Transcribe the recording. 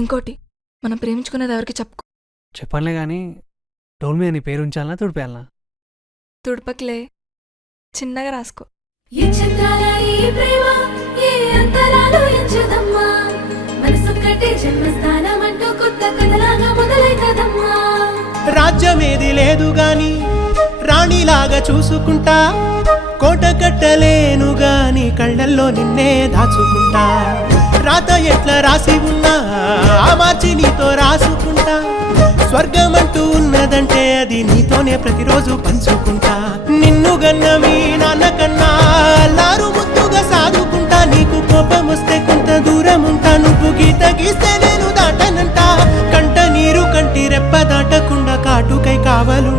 ఇంకోటి, మనం ప్రేమించుకునేది ఎవరికి చెప్పుకో. చెప్పనులే కానీ టోల్ మీద నీ పేరు ఉంచాలనా తుడిపేయాలనా? తుడపకిలే, చిన్నగా రాసుకో. ఏ చంద్రాల ఈ ప్రేమ ఏ అంతరాలు ఎంచదమ్మా, మనసు కట్టే జన్మస్థానం అంటూ కొత్త కథలాగా మొదలైతదమ్మా. రాజ్యమేది లేదు గాని రాణిలాగా చూసుకుంటా, కోట కట్టలేను గాని కళ్ళల్లో నిన్నే దాచుకుంటా. రాత ఎట్లా రాసి ఉన్నా ఆ మార్చి నీతో రాసుకుంటా. స్వర్గమంటూ ఉన్నదంటే అది నీతోనే ప్రతిరోజు పంచుకుంటా. నిన్ను గన్న మీ నాన్నకన్నా లారు ముద్దుగా సాదుకుంటా. నీకు కోపం వస్తే కొంత దూరం ఉంటా, నువ్వు గీత గీస్తే నేను దాటనంటా. కంట నీరు కంటి రెప్ప దాటకుండా కాటుకై కావలు